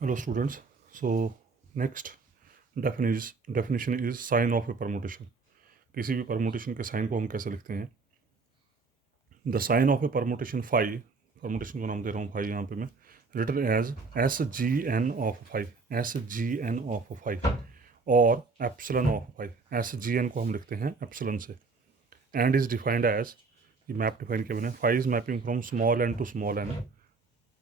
Hello students. So next definition is sign of a permutation. किसी भी permutation के sign को हम कैसे लिखते हैं? The sign of a permutation phi, permutation को नाम दे रहा हूँ फाई यहाँ पे मैं, written as S G N of phi, S G N of phi और epsilon of phi. S G N को हम लिखते हैं एप्सिलन से। एंड इज डिफाइंड एज, ये मैप डिफाइन किया मैंने, phi is mapping from small N to small N,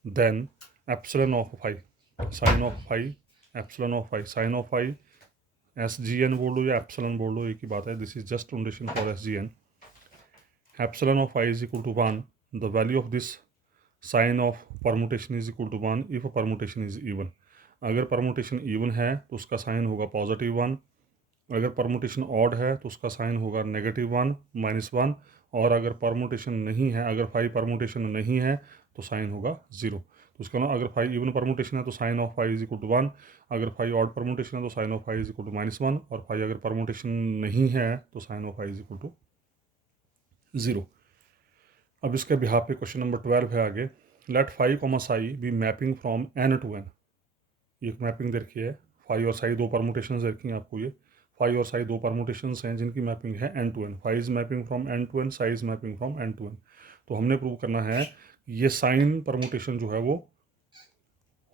then epsilon of phi, sign of phi, epsilon of phi, sign of phi, S G N बोल दो या epsilon बोल दो, एक ही बात है। This is just notation for S G N. Epsilon of phi is equal to 1, the value of this sine of permutation is equal to 1 if permutation is even. अगर परमुटेशन इवन है तो उसका साइन होगा +1, अगर permutation odd है तो उसका sign होगा -1, -1, और अगर परमुटेशन नहीं है, अगर फाई परमुटेशन नहीं है तो साइन होगा 0। तो उसका ना, अगर फाई इवन परमुटेशन है तो sine of phi is equal to 1, अगर फाई ऑड परमुटेशन है तो sine of phi is equal to -1, और फाई अगर परमुटेशन नहीं है तो sine of phi is equal to 0। अब इसके बिहाफ पे क्वेश्चन नंबर 12 है आगे। Let phi comma psi be mapping from N to N. ये मैपिंग दे रखी है, फाई और साई दो परमुटेशन दे रखी हैं आपको। ये फाई और साई दो परमुटेशंस हैं जिनकी मैपिंग है N to N. Phi is mapping from N to N, psi is mapping from N to N. तो हमने प्रूव करना है ये साइन परमुटेशन जो है वो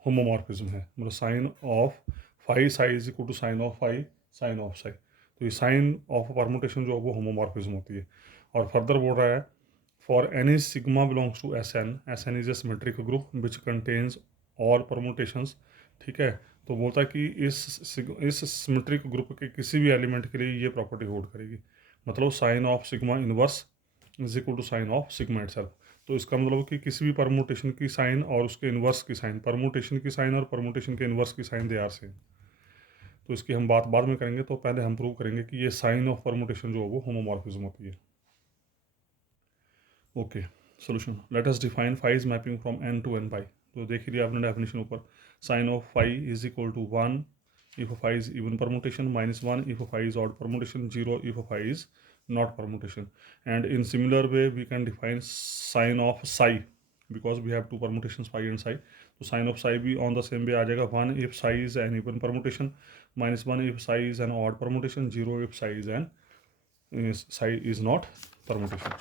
होमोमॉर्फिज्म है, मतलब sine of phi psi is equal to sign of phi sign of psi. तो ये साइन ऑफ परमुटेशन जो है वो होमोमॉर्फिज्म होती है। और फर्दर बोल रहा है for any sigma belongs to S N, S N is a symmetric group which contains all permutations. ठीक है, तो बोलता है कि इस सिमेट्रिक ग्रुप के किसी भी एलिमेंट के लिए ये प्रॉपर्टी होल्ड करेगी। मतलब sine of sigma inverse is equal to sign of sigma itself. तो इसका मतलब कि किसी भी परमुटेशन की साइन और उसके इन्वर्स की साइन, परमुटेशन की साइन और परमुटेशन के इन्वर्स की साइन दे आर सेम। तो इसकी हम बात बाद में करेंगे, तो पहले हम प्रूव करेंगे कि ये साइन ऑफ परमुटेशन जो है वो होमोमॉर्फिज्म होती है। Okay, solution. Let us define phi is mapping from N to N pi. तो देख लिया आपने डेफिनेशन ऊपर। Sign of phi is equal to 1 if phi is even permutation, -1 if phi is odd permutation, 0 if phi is not permutation. And in similar way we can define sine of psi, because we have two permutations phi and psi. So sine of psi भी on the same way आ जाएगा, 1 if psi is an even permutation, -1 if psi is an odd permutation, 0 if psi is not permutation.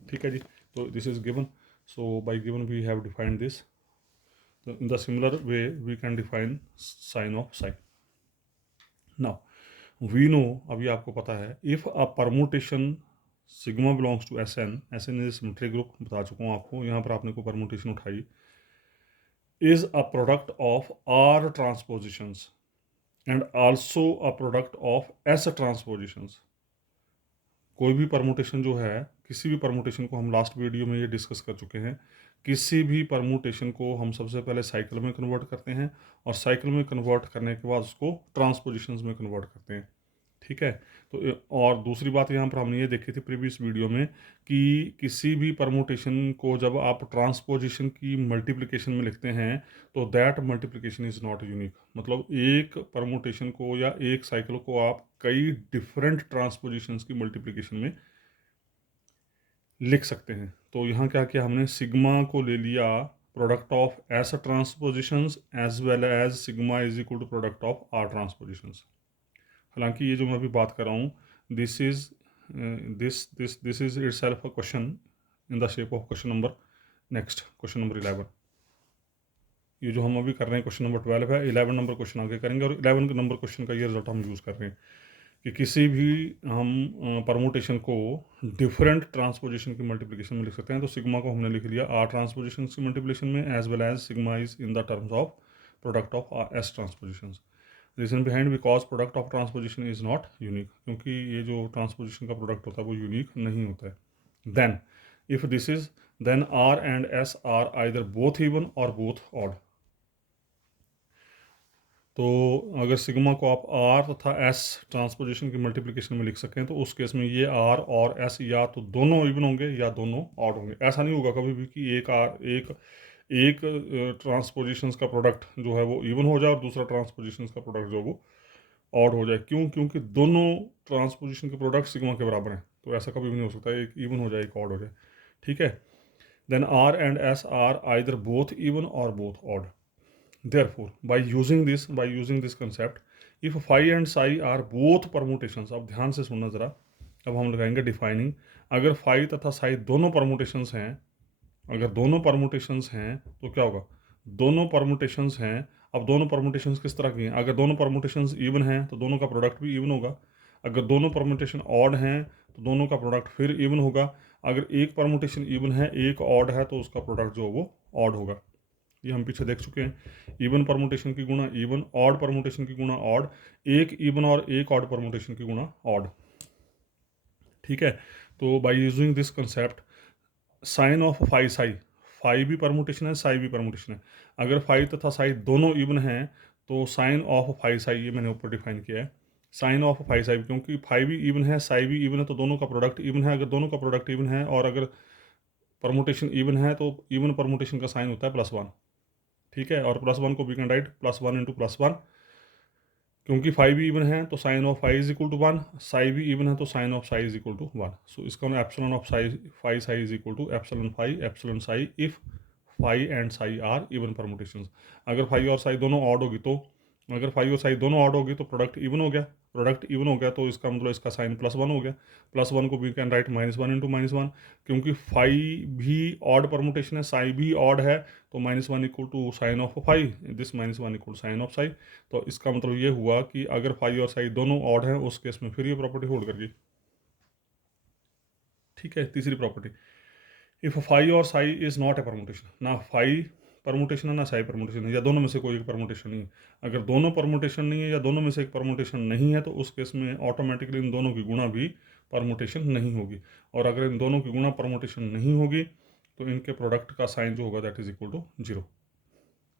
ठीक है जी, तो this is given. So by given we have defined this. So in the similar way we can define sine of psi. Now we know, अभी आपको पता है, if a permutation sigma belongs to S N, S N is symmetric group, बता चुका हूँ आपको, यहाँ पर आपने को परमुटेशन उठाई, is a product of R transpositions and also a product of S transpositions. कोई भी परमुटेशन जो है, किसी भी परमुटेशन को, हम लास्ट वीडियो में ये डिस्कस कर चुके हैं, किसी भी परमुटेशन को हम सबसे पहले साइकिल में कन्वर्ट करते हैं और साइकिल में कन्वर्ट करने के बाद उसको ट्रांसपोजिशंस में कन्वर्ट करते हैं। ठीक है, तो और दूसरी बात यहाँ पर हमने ये देखी थी प्रीवियस वीडियो में कि किसी भी परमुटेशन को जब आप ट्रांसपोजिशन की मल्टीप्लिकेशन में लिखते हैं तो that multiplication is not unique. मतलब एक परमुटेशन को या एक साइकिल को आप कई डिफरेंट ट्रांसपोजिशंस की मल्टीप्लिकेशन में लिख सकते हैं। तो यहाँ क्या किया हमने, सिग्मा को ले लिया product of S transpositions as well as sigma is equal to product of R transpositions. हालांकि ये जो मैं अभी बात कर रहा हूँ, this is this is itself a question in the shape of question number, next question number 11। ये जो हम अभी कर रहे हैं क्वेश्चन नंबर 12 है, 11 नंबर क्वेश्चन आगे करेंगे, और 11 नंबर क्वेश्चन का ये रिजल्ट हम यूज़ कर रहे हैं कि किसी भी हम परमुटेशन को डिफरेंट ट्रांसपोजिशन की मल्टीप्लिकेशन में लिख सकते हैं। तो सिग्मा को हमने लिख लिया आर ट्रांसपोजिशन की मल्टीप्लिकेशन में, as well as sigma is in the terms of product of S transpositions. Reason behind, because product of transposition is not unique, क्योंकि ये जो ट्रांसपोजिशन का प्रोडक्ट होता है वो यूनिक नहीं होता है। Then if this is, then R and S are either both even और बोथ ऑड। तो अगर सिग्मा को आप आर तथा एस ट्रांसपोजिशन की मल्टीप्लिकेशन में लिख सकें तो उस केस में ये आर और एस या तो दोनों इवन होंगे या दोनों ऑड होंगे। ऐसा नहीं होगा कभी भी कि एक ट्रांसपोजिशंस का प्रोडक्ट जो है वो इवन हो जाए और दूसरा ट्रांसपोजिशंस का प्रोडक्ट जो है वो ऑड हो जाए। क्यों? क्योंकि दोनों ट्रांसपोजिशन के प्रोडक्ट सिग्मा के बराबर हैं, तो ऐसा कभी भी नहीं हो सकता एक इवन हो जाए एक ऑड हो जाए। ठीक है, then R and S are either both even और both odd. Therefore, by using this concept, if phi and psi are both permutations, अब ध्यान से सुनना ज़रा, अब हम लगाएंगे डिफाइनिंग। अगर फाई तथा साई दोनों परमुटेशंस हैं, अगर दोनों परमुटेशंस हैं तो क्या होगा, दोनों परमुटेशंस हैं। अब दोनों परमुटेशंस किस तरह की हैं, अगर दोनों परमुटेशंस इवन हैं तो दोनों का प्रोडक्ट भी इवन होगा। अगर दोनों परमुटेशन ऑड हैं तो दोनों का प्रोडक्ट फिर इवन होगा। अगर एक परमुटेशन इवन है, एक ऑड है, तो उसका प्रोडक्ट जो वो ऑड होगा। ये हम पीछे देख चुके हैं। इवन परमुटेशन की गुणा इवन, ऑड परमुटेशन की गुणा ऑड, एक इवन और एक ऑड परमुटेशन की गुणा ऑड। ठीक है, तो by using this concept, sine of phi psi, phi भी परमुटेशन है, साई भी परमुटेशन है। अगर फाई तथा साई दोनों इवन हैं तो साइन ऑफ फाई साई, ये मैंने ऊपर डिफाइन किया है, साइन ऑफ फाई साई, क्योंकि फाई भी इवन है, साई भी इवन है, तो दोनों का प्रोडक्ट इवन है। अगर दोनों का प्रोडक्ट इवन है और अगर परमुटेशन इवन है तो इवन परमुटेशन का साइन होता है +1। ठीक है, और +1 को वी कैन राइट +1 इंटू +1, क्योंकि फाई भी इवन है तो sine of phi is equal to 1, psi भी इवन है तो sine of psi is equal to 1। So इसका मतलब epsilon of psi phi psi is equal to epsilon phi epsilon psi if phi and psi are even permutations. अगर phi और psi दोनों odd होगी तो, अगर फाई और साई दोनों ऑड होगी तो प्रोडक्ट इवन हो गया, प्रोडक्ट इवन हो गया तो इसका मतलब इसका साइन +1 हो गया। +1 को वी कैन राइट -1 इंटू -1, क्योंकि फाई भी ऑड परमुटेशन है, साई भी ऑड है, तो -1 equal to sign of phi, this -1 equal sine of psi. तो इसका मतलब ये हुआ कि अगर फाई और साई दोनों ऑड हैं उस केस में फिर ये प्रॉपर्टी होल्ड कर गई। ठीक है, तीसरी प्रॉपर्टी, इफ फाई और Sai is not a permutation, ना फाई परमुटेशन है ना साई परमुटेशन है, या दोनों में से कोई एक परमुटेशन नहीं है। अगर दोनों परमुटेशन नहीं है या दोनों में से एक परमुटेशन नहीं है तो उस केस में ऑटोमेटिकली इन दोनों की गुणा भी परमुटेशन नहीं होगी। और अगर इन दोनों की गुणा परमुटेशन नहीं होगी तो इनके प्रोडक्ट का साइन जो होगा दैट इज इक्वल टू 0,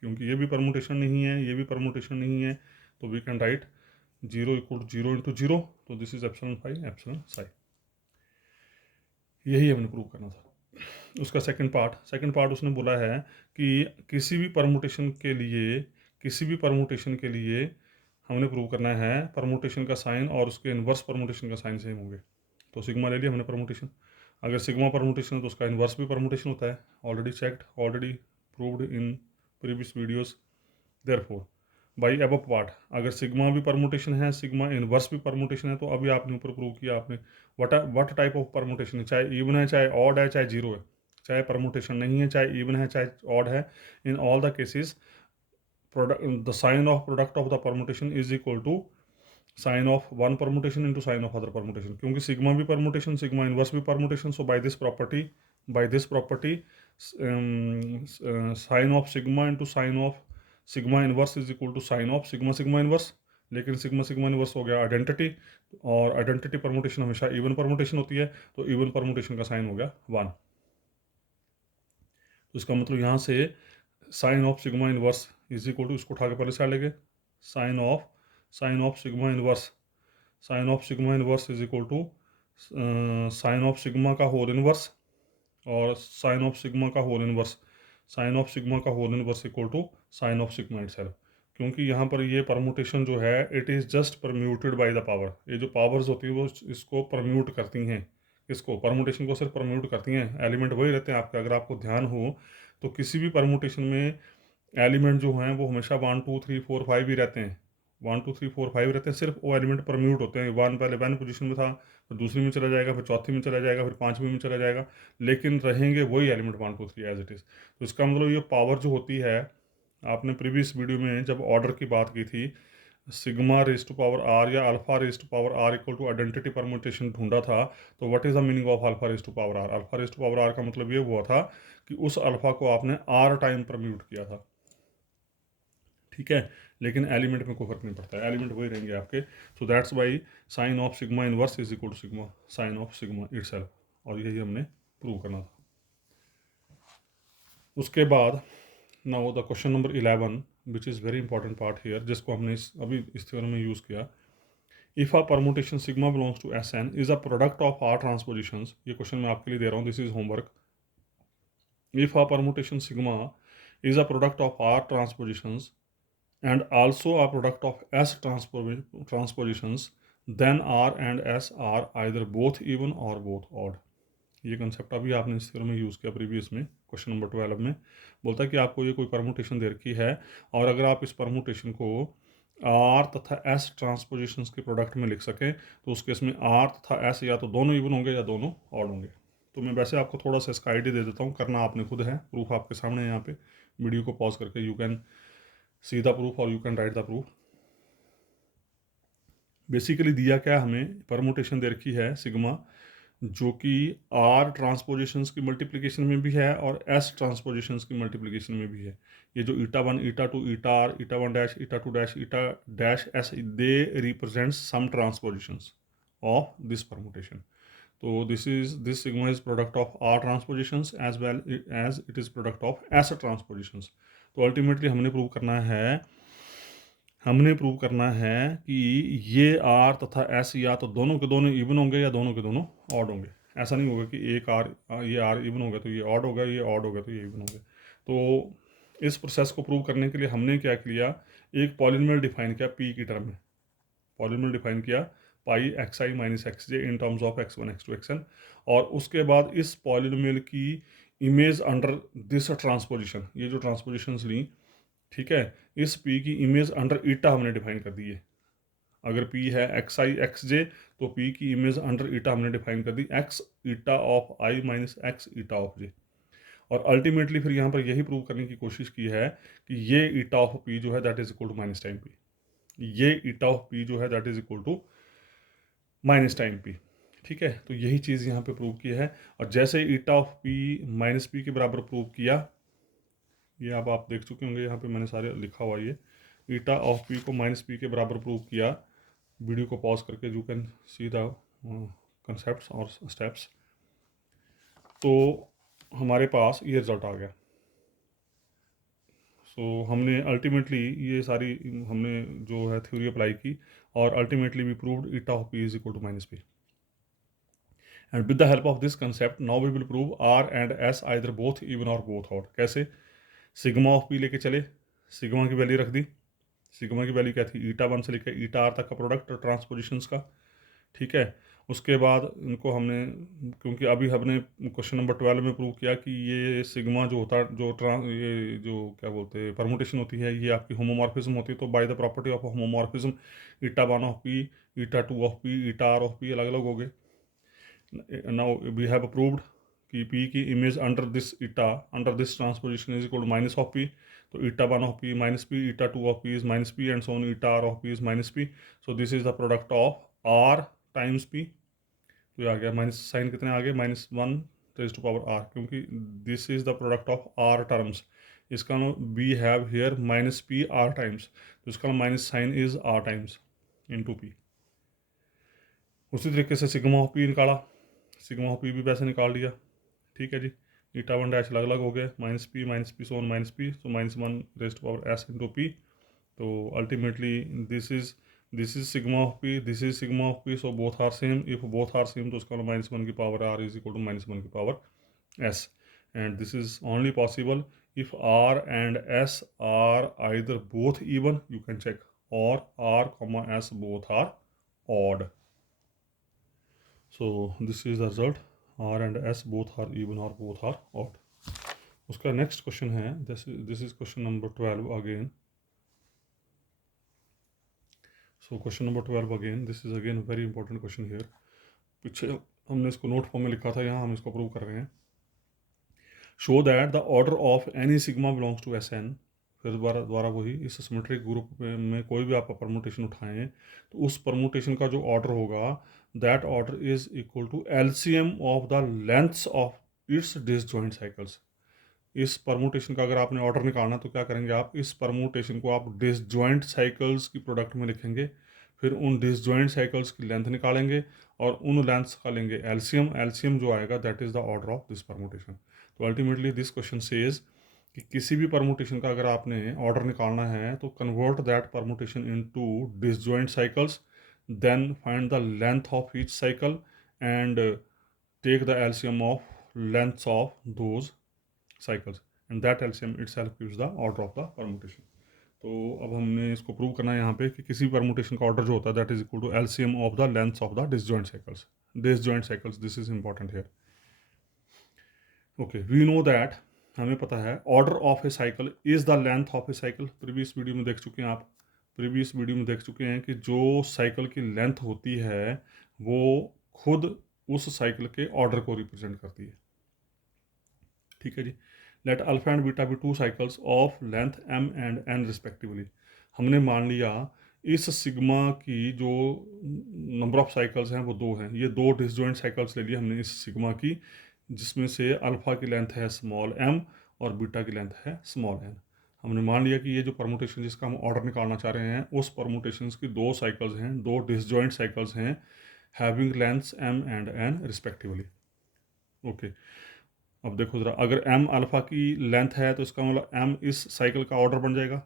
क्योंकि ये भी परमुटेशन नहीं है, ये भी परमुटेशन नहीं है, तो we can write 0 equal to 0 into 0, तो this is epsilon phi epsilon psi. यही हमने प्रूव करना था। उसका सेकंड पार्ट उसने बोला है कि किसी भी परमुटेशन के लिए, किसी भी परमुटेशन के लिए हमने प्रूव करना है परमुटेशन का साइन और उसके इन्वर्स परमुटेशन का साइन सेम होंगे। तो सिग्मा ले लिया हमने परमुटेशन, अगर सिग्मा परमुटेशन है तो उसका इन्वर्स भी परमुटेशन होता है, already checked, already proved in previous videos. Therefore by अब पार्ट, अगर सिग्मा भी परमुटेशन है, सिग्मा इनवर्स भी परमुटेशन है, तो अभी आपने ऊपर प्रूव किया आपने वट टाइप ऑफ परमुटेशन है, चाहे इवन है, चाहे ऑड है, चाहे जीरो है, चाहे परमुटेशन नहीं है, चाहे इवन है, चाहे ऑड है, in all the cases the sign of product of the permutation is equal to sign of one permutation into sine of other permutation, क्योंकि सिग्मा भी परमुटेशन, सिग्मा इनवर्स भी permutation. So by this property sine of sigma into sine of sigma inverse is equal to sign of sigma sigma inverse. लेकिन sigma sigma inverse हो गया identity, और identity permutation हमेशा even permutation होती है, तो even permutation का sign हो गया 1। तो इसका मतलब यहाँ से sign of sigma inverse is equal to, इसको उठा के पहले से लेंगे, sign of sigma inverse, sign of sigma inverse is equal to sign of sigma का होल इनवर्स, और साइन ऑफ सिग्मा का whole inverse, sign of sigma का whole inverse equal to sign of sigma itself. क्योंकि यहाँ पर ये permutation जो है it is just permuted by the power, ये जो पावर्स होती हैं वो इसको परम्यूट करती हैं, इसको परमुटेशन को सिर्फ परम्यूट करती हैं, एलिमेंट वही रहते हैं आपके। अगर आपको ध्यान हो तो किसी भी परमुटेशन में एलिमेंट जो हैं वो हमेशा 1 2 3 4 5 ही रहते हैं, 1 2 3 4 5 रहते हैं, सिर्फ वो एलिमेंट परम्यूट होते हैं। 1 पहले 1 पोजीशन में था, फिर दूसरी में चला जाएगा, फिर चौथी में चला जाएगा, फिर पांचवीं में चला जाएगा, लेकिन रहेंगे वही एलिमेंट 1 2 3 एज इट इज़। तो इसका मतलब ये पावर जो होती है, आपने प्रीवियस वीडियो में जब ऑर्डर की बात की थी, sigma raise to power R या alpha raise to power R equal to identity permutation ढूंढा था, तो what is the meaning of alpha raise to power R? Alpha raise to power R का मतलब ये हुआ था कि उस अल्फा को आपने आर टाइम परम्यूट किया था। ठीक है, लेकिन एलिमेंट में कोई फर्क नहीं पड़ता है, एलिमेंट वही रहेंगे आपके। So that's why sign of sigma inverse is equal to sigma sign of sigma itself, और यही हमने प्रूव करना था। उसके बाद now the question number 11 which is very important part here, जिसको हमने अभी इस थ्योरम में यूज़ किया। If a permutation sigma belongs to S N is a product of R transpositions, ये क्वेश्चन मैं आपके लिए दे रहा हूँ, this is homework. If a permutation sigma is a product of R transpositions and also a product of S transpositions, then R and S are either both even or both odd. ये concept अभी आपने इस theorem में use किया previous में, question number 12 में बोलता है कि आपको ये कोई परमुटेशन दे रखी है और अगर आप इस परमुटेशन को आर तथा एस ट्रांसपोजिशंस के प्रोडक्ट में लिख सकें तो उस केस में आर तथा एस या तो दोनों इवन होंगे या दोनों ऑड होंगे। तो मैं वैसे आपको थोड़ा सा इसका आइडिया दे देता हूँ, करना आपने खुद है, प्रूफ आपके सामने है यहाँ पे, वीडियो को पॉज करके you can see the proof और you can write the proof. Basically दिया क्या हमें, परमुटेशन दे रखी है सिग्मा जो कि आर ट्रांसपोजिशंस की मल्टीप्लिकेशन में भी है और एस ट्रांसपोजिशंस की मल्टीप्लिकेशन में भी है। ये जो eta 1 eta 2 eta R eta 1 dash eta 2 dash eta dash S, they represents some transpositions of this permutation. तो this sigma is product of R transpositions as well as it is product of S transpositions. तो ultimately हमने prove करना है कि ये are तथा S या तो दोनों के दोनों इवन होंगे या दोनों के दोनों ऑड होंगे। ऐसा नहीं होगा कि एक आर, ये आर इवन होगा तो ये ऑड होगा, ये ऑड होगा तो ये इवन होगा। तो इस प्रोसेस को प्रूव करने के लिए हमने क्या किया, एक पॉलिनोमियल डिफाइन किया पी की टर्म में, पॉलिनोमियल डिफाइन किया pi X I minus X J in terms of X one x two X N, और उसके बाद इस पॉलिनोमियल की इमेज अंडर दिस ट्रांसपोजिशन, ये जो ट्रांसपोजिशंस ली, ठीक है, इस पी की इमेज अंडर ईटा हमने डिफाइन कर दी है। अगर पी है एक्स आई एक्स जे तो पी की इमेज अंडर ईटा हमने डिफाइन कर दी X eta of I minus X eta of J. और अल्टीमेटली फिर यहाँ पर यही प्रूव करने की कोशिश की है कि ये ईटा ऑफ पी जो है that is equal to minus time P, ये ईटा ऑफ पी जो है that is equal to minus time P. ठीक है, तो यही चीज़ यहाँ पे प्रूव की है। और जैसे ईटा ऑफ पी माइनस पी के बराबर प्रूव किया, ये अब आप देख चुके होंगे, यहाँ पे मैंने सारे लिखा हुआ, ये ईटा ऑफ पी को माइनस पी के बराबर प्रूव किया। वीडियो को पॉज करके you can see the concepts और स्टेप्स। तो हमारे पास ये रिजल्ट आ गया। सो हमने अल्टीमेटली ये सारी हमने जो है थ्योरी अप्लाई की और ultimately we proved eta of P is equal to minus P. And with the help of this concept now we will prove R and S either both even और both odd. कैसे, sigma of P लेके चले, sigma की value रख दी, sigma की value क्या थी, ईटा 1 से लेकर ईटा आर तक का प्रोडक्ट ट्रांसपोजिशंस का। ठीक है, उसके बाद इनको हमने, क्योंकि अभी हमने क्वेश्चन नंबर 12 में प्रूव किया कि ये सिग्मा जो होता है, ये जो क्या बोलते हैं परमुटेशन होती है, ये आपकी होमोमॉर्फिज्म होती है। तो by the property of homomorphism eta 1 of P, eta 2 of P, eta R of P अलग अलग हो गए। नाउ वी हैव प्रूव्ड कि पी की image under this eta under this transposition is equal to minus of P. तो eta 1 of P minus P, eta 2 of P is minus P and so on, eta R of P is minus P. So this is the product of R times P. तो ये आ गया, minus sign कितने आ गए, -1 raise to power R, क्योंकि this is the product of R terms. इसका we have here minus P R times, तो इसका minus sign is R times into P. उसी तरीके से सिग्मा ऑफ पी निकाला, सिग्मा ऑफ पी भी वैसे निकाल लिया। ठीक है जी, ईटा 1 डैश अलग अलग हो गया, minus P so minus P, so -1 raise to power S into P. तो ultimately this is sigma of P, this is sigma of P, so both are same. If both are same तो उसका -1 की power R is equal to -1 की power S. And this is only possible if R and S are either both even, you can check, और R comma S both are odd. So this is the result, R and S both are even और both are odd. उसका next question है, this is question number 12 again. So question number 12 again, this is again very important question here. पीछे हमने इसको note form में लिखा था, यहाँ हम इसको प्रूव कर रहे हैं। Show that the order of any sigma belongs to S N. फिर द्वारा वही, इस सिमेट्रिक ग्रुप में कोई भी आप परमुटेशन उठाएं तो उस परमुटेशन का जो ऑर्डर होगा, that order is equal to LCM of the lengths of its disjoint cycles. इस परमुटेशन का अगर आपने ऑर्डर निकालना तो क्या करेंगे आप, इस परमुटेशन को आप डिसजॉइंट साइकिल्स की प्रोडक्ट में लिखेंगे, फिर उन डिसजॉइंट साइकिल्स की लेंथ निकालेंगे और उन लेंथ्स का लेंगे एलसीएम। एलसीएम जो आएगा that is the order of this permutation. तो अल्टीमेटली दिस क्वेश्चन सेज कि किसी भी परमुटेशन का अगर आपने ऑर्डर निकालना है तो convert that permutation into disjoint cycles, then find the length of each cycle and take the LCM of lengths of those cycles and that LCM itself gives the order of the permutation। तो अब हमने इसको prove करना है यहाँ पे कि किसी परमुटेशन का ऑर्डर जो होता है that is equal to LCM of the lengths of the disjoint cycles. This is important here. Okay, we know that, हमें पता है order of a cycle is the length of a cycle. Previous video में देख चुके हैं आप, previous video में देख चुके हैं कि जो साइकिल की लेंथ होती है वो खुद उस साइकिल के ऑर्डर को रिप्रेजेंट करती है। ठीक है जी। Let alpha and beta be two cycles of length m and n respectively. हमने मान लिया इस सिग्मा की जो नंबर ऑफ साइकिल्स हैं वो दो हैं, ये दो डिसजॉइंट साइकिल्स ले लिए हमने इस सिग्मा की, जिसमें से अल्फ़ा की लेंथ है स्मॉल m और बीटा की लेंथ है स्मॉल n। हमने मान लिया कि ये जो परमुटेशन जिसका हम ऑर्डर निकालना चाह रहे हैं उस परमुटेशन की दो साइकिल्स हैं, दो डिसजॉइंट साइकिल्स हैं having lengths m and n respectively. Okay, अब देखो ज़रा, अगर m अल्फ़ा की लेंथ है तो इसका मतलब m इस साइकिल का ऑर्डर बन जाएगा,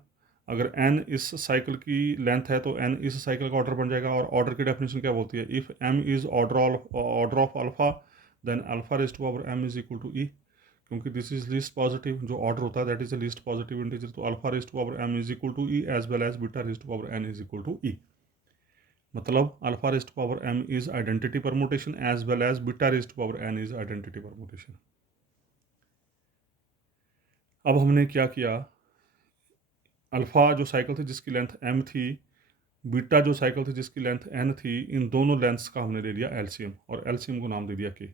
अगर n इस साइकिल की लेंथ है तो n इस साइकिल का ऑर्डर बन जाएगा। और ऑर्डर की डेफिनेशन क्या बोलती है? If m is order of alpha then alpha raise to power m is equal to e, क्योंकि दिस इज लीस्ट पॉजिटिव, जो ऑर्डर होता है that is the least positive integer, तो alpha raise to power m is equal to e as well as beta raise to power n is equal to e। मतलब alpha raise to power m is identity permutation as well as beta raise to power n is identity permutation. अब हमने क्या किया, alpha जो cycle थी जिसकी length m थी, beta जो साइकिल थी जिसकी लेंथ n थी, इन दोनों लेंथ्स का हमने ले लिया एलसीएम और एलसीएम को नाम दे दिया k।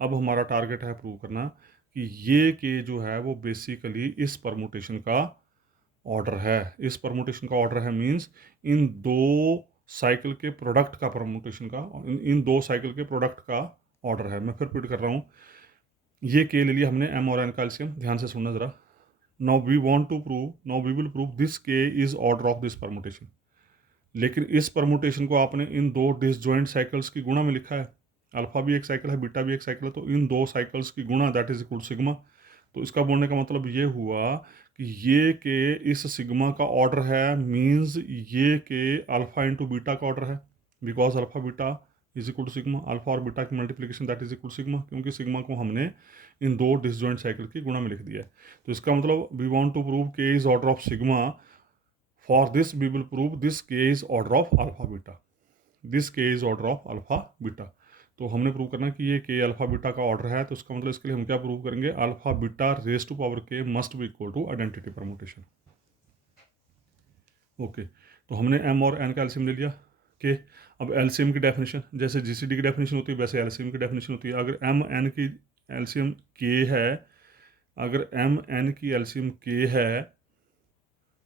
अब हमारा टारगेट है प्रूव करना कि ये k जो है वो बेसिकली इस परमुटेशन का ऑर्डर है। इस परमुटेशन का ऑर्डर है मींस इन दो साइकिल के प्रोडक्ट का परमुटेशन का, इन दो साइकिल के प्रोडक्ट का ऑर्डर है। मैं फिर रिपीट कर रहा हूँ, ये k ले लिया हमने m और n का एलसीएम, ध्यान से सुनना ज़रा। Now we want to prove, now we will prove this k is order of this permutation. लेकिन इस परमुटेशन को आपने इन दो डिसजॉइंट साइकिल्स की गुणा में लिखा है, अल्फा भी एक साइकिल है बीटा भी एक साइकिल है, तो इन दो साइकिल्स की गुणा दैट इज इक्वल सिग्मा। तो इसका बोलने का मतलब ये हुआ कि ये के इस सिग्मा का ऑर्डर है, मींस ये के अल्फा इंटू बीटा का ऑर्डर है, because alpha beta is equal to sigma, alpha और बीटा की multiplication that is equal sigma, क्योंकि सिग्मा को हमने इन दो डिसजॉइंट साइकिल की गुणा में लिख दिया है। तो इसका मतलब we want to prove k is order of sigma, for this we will prove this k is order of alpha beta, this k is order of alpha beta. तो हमने प्रूव करना कि ये के अल्फा बीटा का order है, तो इसका मतलब इसके लिए हम क्या प्रूव करेंगे, alpha beta raise to power k must be equal to identity permutation. Okay, तो हमने m और n का एलसीएम ले लिया के। अब एलसीएम की डेफिनेशन जैसे जीसीडी की डेफिनेशन होती है वैसे एलसीएम की डेफिनेशन होती है। अगर m n की एलसीएम k है, अगर m n की एलसीएम k है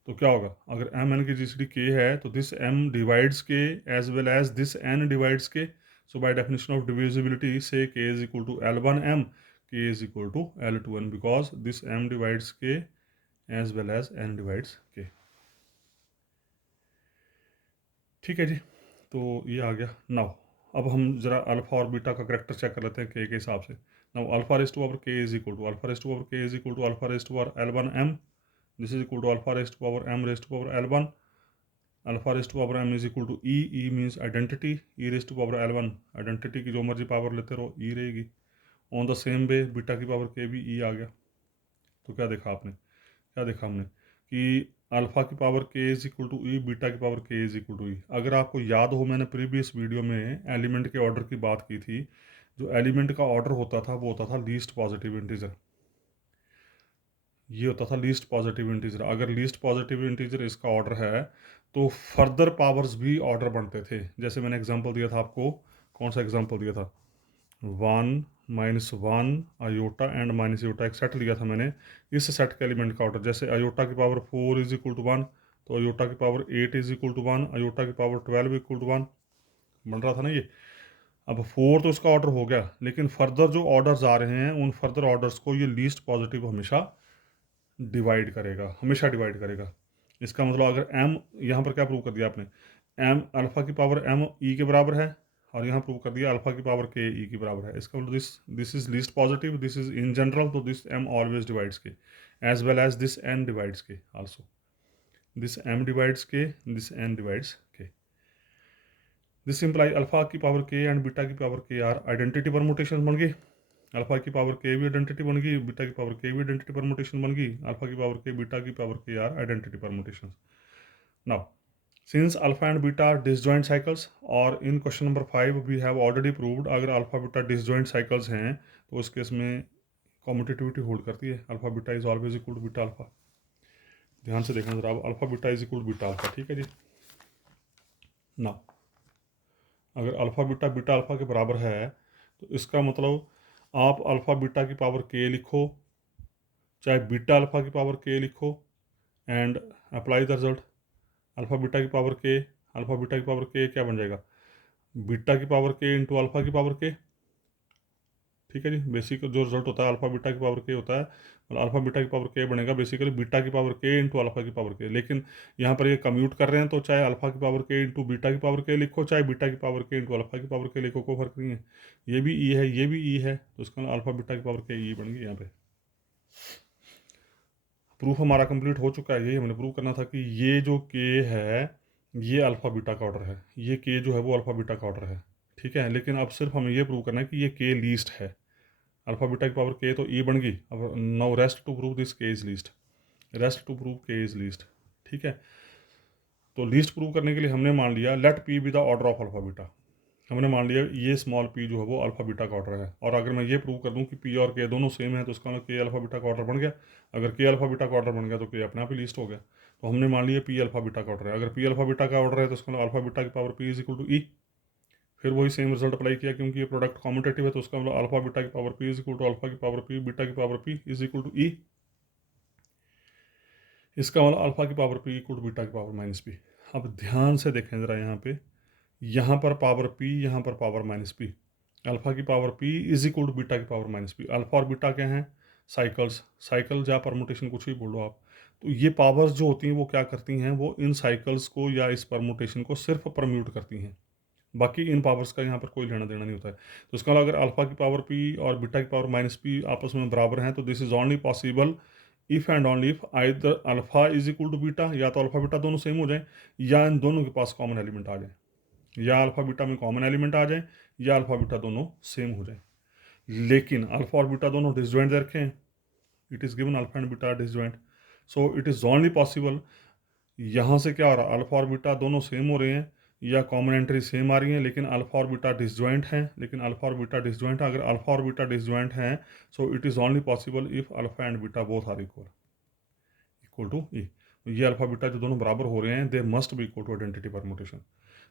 तो क्या होगा, अगर m n की जीसीडी k है तो this m divides k as well as this n divides k। So by definition of divisibility से k is equal to L1m, k is equal to L2n, because this m divides k as well as n divides k। ठीक है जी, तो ये आ गया। Now अब हम जरा अल्फा और बीटा का करेक्टर चेक कर लेते हैं के हिसाब से। Now alpha raise to power के is equal to alpha raise to power के is equal to alpha raise to power L1m, this is equal to alpha raise to power m raise to power L1, alpha raise to power m is equal to e, e means identity, e raise to power L1, identity की जो मर्जी power लेते रहो e रहेगी। On the same way beta की power के भी ई आ गया। तो क्या देखा आपने, क्या देखा हमने कि अल्फा की पावर के is equal to E, beta की पावर के इज इक्वल टू ई। अगर आपको याद हो मैंने प्रीवियस वीडियो में एलिमेंट के ऑर्डर की बात की थी, जो एलिमेंट का ऑर्डर होता था वो होता था लीस्ट पॉजिटिव इंटीजर, ये होता था लीस्ट पॉजिटिव इंटीजर। अगर लीस्ट पॉजिटिव इंटीजर इसका ऑर्डर है तो फर्दर पावर्स भी ऑर्डर बनते थे। जैसे मैंने एग्जांपल दिया था आपको, कौन सा एग्जांपल दिया था, 1 -1 अयोटा एंड माइनस अयोटा, एक सेट लिया था मैंने, इस सेट के एलिमेंट का ऑर्डर जैसे अयोटा की पावर 4 इज इक्वल टू 1, तो अयोटा की power 8 is equal to 1, iota की पावर 12 इक्वल टू 1, बन रहा था ना ये। अब 4 तो इसका ऑर्डर हो गया, लेकिन फर्दर जो ऑर्डर्स आ रहे हैं उन फर्दर ऑर्डर्स को ये लीस्ट पॉजिटिव हमेशा डिवाइड करेगा, हमेशा डिवाइड करेगा। इसका मतलब अगर m, यहाँ पर क्या प्रूव कर दिया आपने, m अल्फा की पावर m e के बराबर है, और यहाँ प्रूव कर दिया अल्फा की पावर k e की बराबर है। इसका मतलब this is least positive, this is in general, तो this m always divides k as well as this n divides k also, this m divides k, this n divides k। This imply alpha की power k and beta की power k are identity permutation बन गई। Alpha की power के भी identity बन गई, beta की पावर के भी आइडेंटिटी परमुटेशन बन गई, अल्फा की पावर के बीटा की power k are identity permutation. Now since alpha and beta are disjoint cycles, और in question number 5 we have already proved अगर अल्फा बीटा डिसजॉइंट साइकिल्स हैं तो उस केस में कॉम्यूटेटिविटी होल्ड करती है, alpha beta is always equal to beta alpha. ध्यान से देखना जरा, अब alpha beta is equal to beta alpha, ठीक है जी ना। अगर अल्फा बीटा बीटा अल्फा के बराबर है तो इसका मतलब आप अल्फा बीटा की पावर के लिखो, चाहे बीटा अल्फा की पावर के लिखो, and apply the result. Alpha beta की पावर के, अल्फा बीटा की पावर के क्या बन जाएगा, बीटा की पावर के इंटू अल्फा की पावर के, ठीक है जी। बेसिक जो रिजल्ट होता है अल्फा बीटा की पावर के होता है, मतलब अल्फा बीटा की पावर के बनेगा बेसिकली बीटा की पावर के इंटू अल्फा की पावर के। लेकिन यहाँ पर ये कम्यूट कर रहे हैं तो चाहे अल्फा की पावर के इंटू बीटा की पावर के लिखो, चाहे बीटा की पावर के इंटू अल्फा की पावर के लिखो, कोई फर्क नहीं है। ये भी ई है, ये भी ई है, तो इसका अल्फा बीटा की पावर के ई बन गई यहाँ पे। प्रूफ हमारा कंप्लीट हो चुका है। यही हमने प्रूव करना था कि ये जो के है ये अल्फा बीटा का ऑर्डर है, ये के जो है वो अल्फा बीटा का ऑर्डर है, ठीक है। लेकिन अब सिर्फ हमें ये प्रूव करना है कि ये के लीस्ट है। अल्फा बीटा की पावर के तो ई बन गई। अब now rest to prove this k is least, rest to prove k is least, ठीक है। तो लीस्ट प्रूव करने के लिए हमने मान लिया let P be the order of alpha beta. हमने मान लिया ये स्मॉल पी जो है वो अल्फा बीटा का ऑर्डर है। और अगर मैं ये प्रूव कर दूं कि पी और के दोनों सेम है तो उसका मतलब के अल्फा बीटा का ऑर्डर बन गया। अगर के अल्फा बीटा का ऑर्डर बन गया तो के अपने आप ही लीस्ट हो गया। तो हमने मान लिया पी अल्फा बीटा का ऑर्डर है। अगर पी अल्फा बीटा का ऑर्डर है तो उसका मतलब अल्फा बीटा की power P is equal to e. फिर वही सेम रिजल्ट अप्लाई किया, क्योंकि ये प्रोडक्ट कॉम्यूटेटिव है तो उसका मतलब अल्फा बीटा की power P is equal to alpha की पावर पी बीटा की power P is equal to e. इसका मतलब अल्फा की power p equal to beta की पावर माइनस पी। अब ध्यान से देखें ज़रा, यहाँ पर पावर पी, यहाँ पर पावर माइनस पी। अल्फा की power P is equal to beta की पावर माइनस पी। अल्फा और बीटा क्या हैं, साइकिल्स, साइकिल या परमुटेशन कुछ भी बोलो आप। तो ये पावर्स जो होती हैं वो क्या करती हैं, वो इन साइकिल्स को या इस परमुटेशन को सिर्फ परम्यूट करती हैं, बाकी इन पावर्स का यहाँ पर कोई लेना देना नहीं होता है। तो इसका मतलब अगर अल्फा की पावर पी और बीटा की पावर माइनस पी आपस में बराबर हैं तो this is only possible if and only if either alpha is equal to beta, या तो अल्फा बीटा दोनों सेम हो जाए, या इन दोनों के पास कॉमन एलिमेंट आ जाए, या अल्फा बीटा में कॉमन एलिमेंट आ जाए, या अल्फा बीटा दोनों सेम हो जाए। लेकिन अल्फा और बीटा दोनों डिसजॉइंट दे रखे हैं, it is given alpha and beta disjoint, so it is only possible, यहाँ से क्या हो रहा है, अल्फा और बीटा दोनों सेम हो रहे हैं या कॉमन एंट्री सेम आ रही है, लेकिन अल्फा और बीटा डिसजॉइंट हैं, लेकिन अल्फा और बीटा डिसजॉइंट है। अगर अल्फा और बीटा डिसजॉइंट हैं so it is only possible if alpha and beta both are equal to e. ये अल्फा बीटा जो दोनों बराबर हो रहे हैं they must be equal to identity permutation.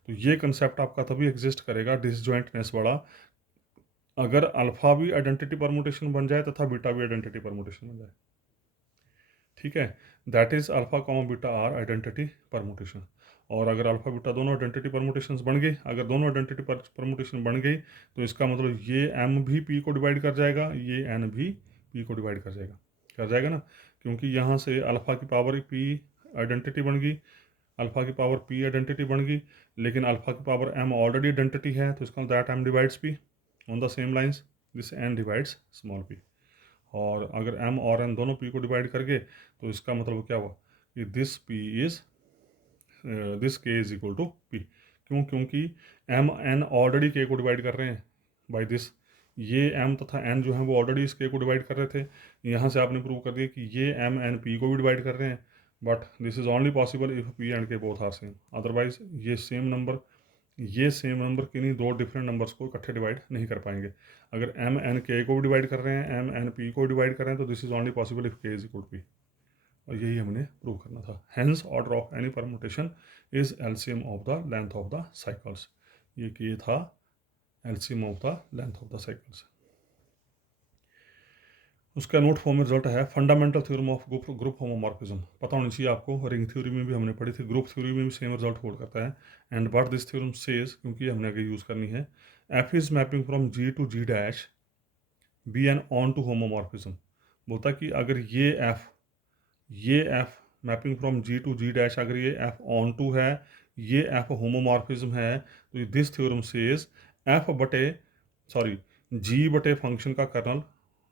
तो ये कंसेप्ट आपका तभी एग्जिस्ट करेगा डिसजॉइंटनेस वाला अगर अल्फा भी आइडेंटिटी परमुटेशन बन जाए तथा बीटा भी आइडेंटिटी परमुटेशन बन जाए, ठीक है। That is alpha comma beta are identity permutation. और अगर अल्फा बीटा दोनों आइडेंटिटी परमुटेशन बन गई, अगर दोनों आइडेंटिटी परमुटेशन बन गई तो इसका मतलब ये एम भी पी को डिवाइड कर जाएगा, ये एन भी पी को डिवाइड कर जाएगा ना, क्योंकि यहाँ से अल्फा की पावर पी आइडेंटिटी बन गई, अल्फा की पावर पी आइडेंटिटी बन गई, लेकिन अल्फा की पावर एम ऑलरेडी आइडेंटिटी है तो इसका that M divides P on the same lines, this N divides small P. और अगर एम और एन दोनों पी को डिवाइड करके तो इसका मतलब क्या हुआ कि this P is this k is equal to P. क्यों, क्योंकि एम एन ऑलरेडी के को डिवाइड कर रहे हैं बाय दिस, ये एम तथा एन जो है वो ऑलरेडी इस के को डिवाइड कर रहे थे। यहाँ से आपने प्रूव कर दिया कि ये एम एन पी को भी डिवाइड कर रहे हैं, but this is only possible if P and के बोथ आर सेम, अदरवाइज ये सेम नंबर किन्हीं दो डिफरेंट नंबर्स को इकट्ठे डिवाइड नहीं कर पाएंगे। अगर एम एन के को भी डिवाइड कर रहे हैं, एम एन पी को डिवाइड कर रहे हैं तो this is only possible if के इज इक्वल टू पी। और यही हमने प्रूव करना था। Hence order of any permutation is LCM of the length of the cycles. ये था LCM of the length of the cycles. उसका नोट फॉर्म में रिजल्ट है fundamental theorem of group homomorphism. पता होनी चाहिए आपको, रिंग थ्योरी में भी हमने पढ़ी थी, ग्रुप थ्योरी में भी सेम रिजल्ट होल्ड करता है। And but this theorem says, क्योंकि हमने आगे यूज़ करनी है, F is mapping from G to G dash be an onto homomorphism. बोलता कि अगर ये F mapping from G to G dash, अगर ये एफ ऑन टू है, ये एफ होमोमॉर्फिज्म है, तो दिस थ्योरम सेज एफ बटे सॉरी जी बटे फंक्शन का कर्नल,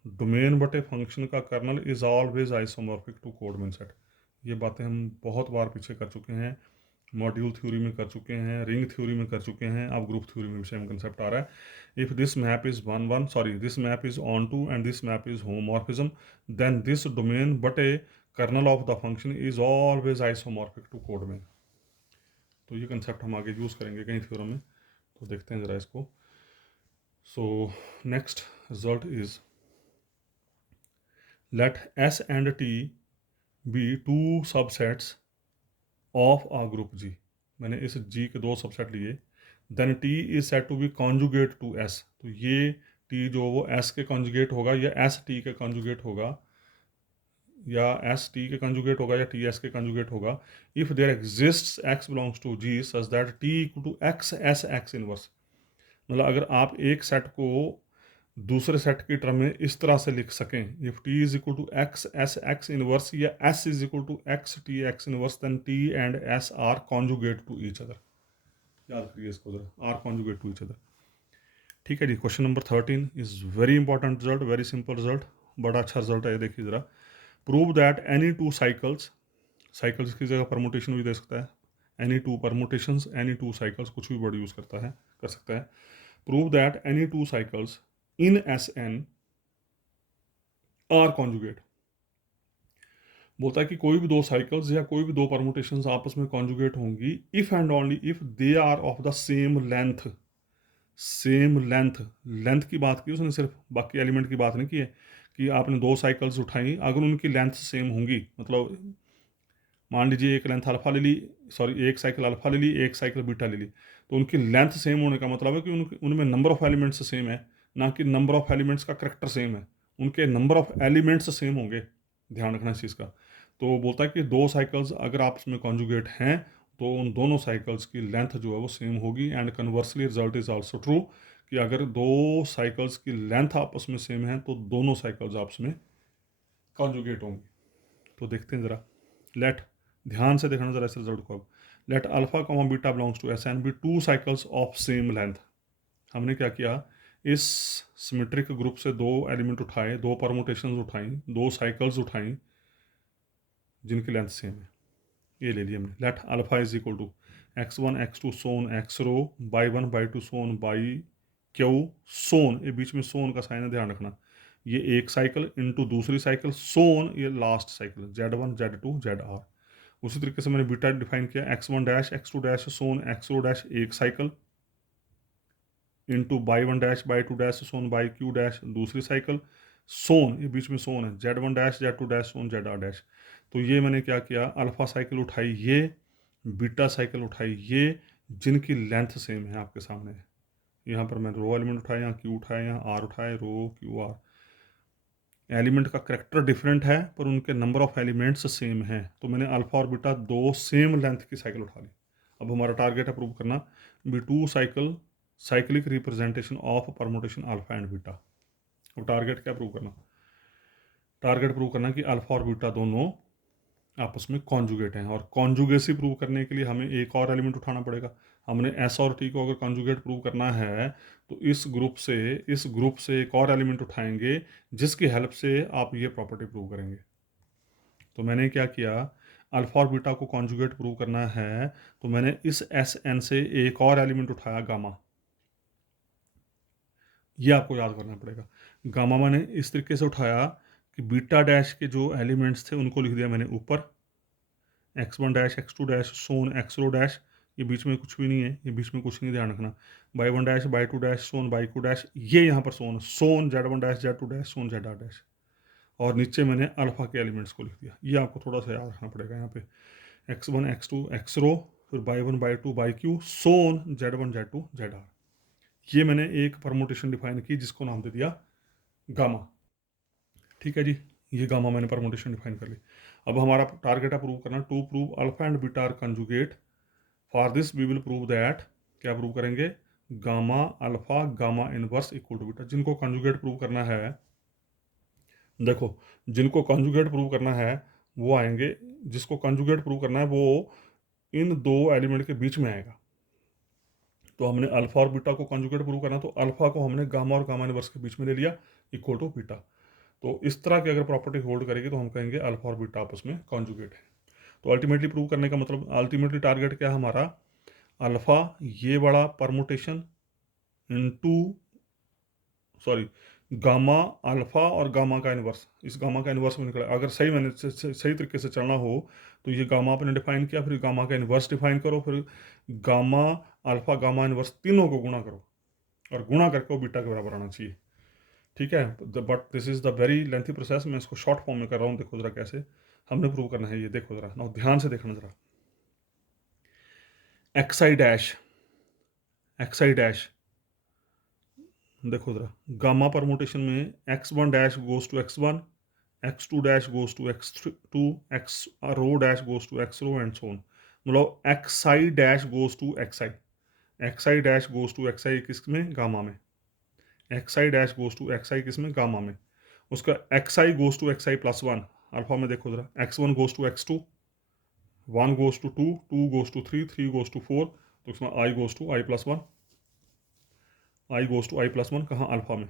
डोमेन बटे फंक्शन का kernel is always isomorphic to codomain set. ये बातें हम बहुत बार पीछे कर चुके हैं, मॉड्यूल थ्योरी में कर चुके हैं, रिंग थ्योरी में कर चुके हैं, अब ग्रुप थ्योरी में भी सेम कंसेप्ट आ रहा है। If this map is this map is onto and this map is homomorphism, then this domain बटे kernel of the function is always isomorphic to codomain. तो ये कंसेप्ट हम आगे यूज़ करेंगे कहीं थ्योरम में, तो देखते हैं ज़रा इसको। So next result is let S and T be two subsets of a group G. मैंने इस जी के दो सबसेट लिए। Then T is set to be conjugate to S, तो ये टी जो वो एस के कॉन्जुगेट होगा या एस टी के कॉन्जुगेट होगा, या एस टी के कंजुगेट होगा या टी एस के कंजुगेट होगा if there exists X belongs to G such that T equal to x S x inverse. मतलब अगर आप एक सेट को दूसरे सेट की टर्म में इस तरह से लिख सकें, if T is equal to x S x inverse या S is equal to x T x inverse, then T and S are conjugate to each other. याद करिए इसको जरा, are conjugate to each other. ठीक है जी। Question number 13 is very important result, very simple result, बड़ा अच्छा result है, देखिए जरा। Prove that any two cycles, cycles की जगह परमुटेशन भी दे सकता है, any two permutations, any two cycles, कुछ भी वर्ड यूज करता है, कर सकता है। Prove that any two cycles in S N are conjugate. बोलता है कि कोई भी दो साइकिल्स या कोई भी दो परमुटेशंस आपस में कॉन्जुगेट होंगी if and only if they are of the same length. Same length, length की बात की उसने, सिर्फ बाकी एलिमेंट की बात नहीं की है कि आपने दो साइकिल्स उठाई, अगर उनकी लेंथ सेम होंगी, मतलब मान लीजिए एक लेंथ अल्फा ले ली, सॉरी एक साइकिल अल्फा ले ली, एक साइकिल बीटा ले ली, तो उनकी लेंथ सेम होने का मतलब है कि उनमें नंबर ऑफ एलिमेंट्स सेम है, ना कि नंबर ऑफ एलिमेंट्स का करेक्टर सेम है, उनके नंबर ऑफ एलिमेंट्स सेम होंगे। ध्यान रखना इस चीज़ का। तो बोलता है कि दो साइकिल्स अगर आपस में कॉन्जुगेट हैं तो उन दोनों साइकिल्स की लेंथ जो है वो सेम होगी। And conversely result is also true, कि अगर दो साइकिल्स की लेंथ आपस में सेम है तो दोनों साइकिल्स आपस में कॉन्जुगेट होंगी। तो देखते हैं ज़रा, लेट, ध्यान से देखना जरा इस रिजल्ट को। अब let alpha comma beta belongs to S and be two cycles of same length. हमने क्या किया, इस सिमेट्रिक ग्रुप से दो एलिमेंट उठाए, दो परमुटेशंस उठाई, दो साइकिल्स उठाई जिनकी लेंथ सेम है, ये ले लिया हमने। Let alpha is equal to x one x two so on x r by one by two so on by q so on, ये बीच में सोन का साइन है, ध्यान रखना। ये एक साइकिल इनटू दूसरी साइकिल सोन, ये last cycle z one z two z r. उसी तरीके से मैंने बीटा डिफाइन किया, x one dash x two dash so on x रो डैश एक cycle into y one dash y two dash so on by q dash दूसरी cycle so on, ये बीच में सोन है, z one dash z two dash so on z r dash. तो ये मैंने क्या किया, अल्फा साइकिल उठाई ये, बीटा साइकिल उठाई ये, जिनकी लेंथ सेम है आपके सामने। यहाँ पर मैंने रो एलिमेंट उठाया, यहाँ क्यू उठाया, यहाँ आर उठाए, रो क्यू आर। एलिमेंट का करेक्टर डिफरेंट है पर उनके नंबर ऑफ एलिमेंट्स सेम हैं, तो मैंने अल्फा और बीटा दो सेम लेंथ की साइकिल उठा ली। अब हमारा टारगेट है प्रूव करना be two cycle cyclic representation of permutation alpha and beta. अब टारगेट क्या प्रूव करना, टारगेट प्रूव करना कि अल्फा और बीटा दोनों आपस में कॉन्जुगेट हैं, और कॉन्जुगेसी प्रूव करने के लिए हमें एक और एलिमेंट उठाना पड़ेगा। हमने एस और टी को अगर कॉन्जुगेट प्रूव करना है तो इस ग्रुप से एक और एलिमेंट उठाएंगे जिसकी हेल्प से आप ये प्रॉपर्टी प्रूव करेंगे। तो मैंने क्या किया, अल्फा और बीटा को कॉन्जुगेट प्रूव करना है तो मैंने इस एस एन से एक और एलिमेंट उठाया गामा। ये आपको याद करना पड़ेगा। गामा मैंने इस तरीके से उठाया कि बीटा डैश के जो एलिमेंट्स थे उनको लिख दिया मैंने ऊपर, X one dash x two dash so on x रो डैश, ये बीच में कुछ भी नहीं है, ये बीच में कुछ नहीं, ध्यान रखना। Y one dash y two dash so on y two dash, ये यहाँ पर so on so on z one dash z two dash so on z r dash, और नीचे मैंने अल्फा के एलिमेंट्स को लिख दिया। ये आपको थोड़ा सा याद रखना पड़ेगा। यहाँ पे x one x two x r, फिर y one by two y q so on z one z two z r. ये मैंने एक परमुटेशन डिफाइन की जिसको नाम दे दिया गामा। ठीक है जी, ये गामा मैंने परमुटेशन डिफाइन कर ली। अब हमारा टारगेट है प्रूव करना, to prove alpha and beta are conjugate. For this we will prove that, क्या प्रूव करेंगे, gamma alpha gamma inverse equal to beta. जिनको कंजुगेट प्रूव करना है, देखो जिनको कंजुगेट प्रूव करना है वो आएंगे, जिसको कंजुगेट प्रूव करना है वो इन दो एलिमेंट के बीच में आएगा। तो हमने अल्फा और बीटा को कंजुगेट प्रूव करना, तो अल्फा को हमने गामा और गामा इनवर्स के बीच में ले लिया इक्वल टू बीटा। तो इस तरह की अगर प्रॉपर्टी होल्ड करेगी तो हम कहेंगे अल्फा और बीटा आपस में कॉन्जुगेट है। तो अल्टीमेटली प्रूव करने का मतलब, अल्टीमेटली टारगेट क्या है हमारा, अल्फा ये बड़ा permutation into, sorry, gamma alpha और गामा का इन्वर्स, इस गामा का इन्वर्स में निकला। अगर सही मैंने सही तरीके से चलना हो तो ये गामा आपने डिफाइन किया, फिर गामा का इन्वर्स डिफाइन करो, फिर गामा अल्फा गामा इन्वर्स तीनों को गुणा करो, और गुणा करके वो बीटा के बराबर आना चाहिए। ठीक है, but this is the very lengthy process, मैं इसको शॉर्ट फॉर्म में कर रहा हूँ। देखो ज़रा कैसे हमने प्रूव करना है ये, देखो ज़रा ना, ध्यान से देखना ज़रा। एक्स आई डैश, एक्स आई डैश, देखो ज़रा, गामा परमुटेशन में x one dash goes to x one, x two dash goes to x two, x row dash goes to x r and so on. मतलब x I dash goes to x i, x I dash goes to x i किस में, gamma में। X I dash goes to x i किस में, gamma में। उसका x i goes to x I plus one, alpha में देखो ज़रा, x one goes to x two, one goes to two, two goes to three, three goes to four, तो उसमें i goes to i plus one, i goes to i plus one, कहाँ, alpha में।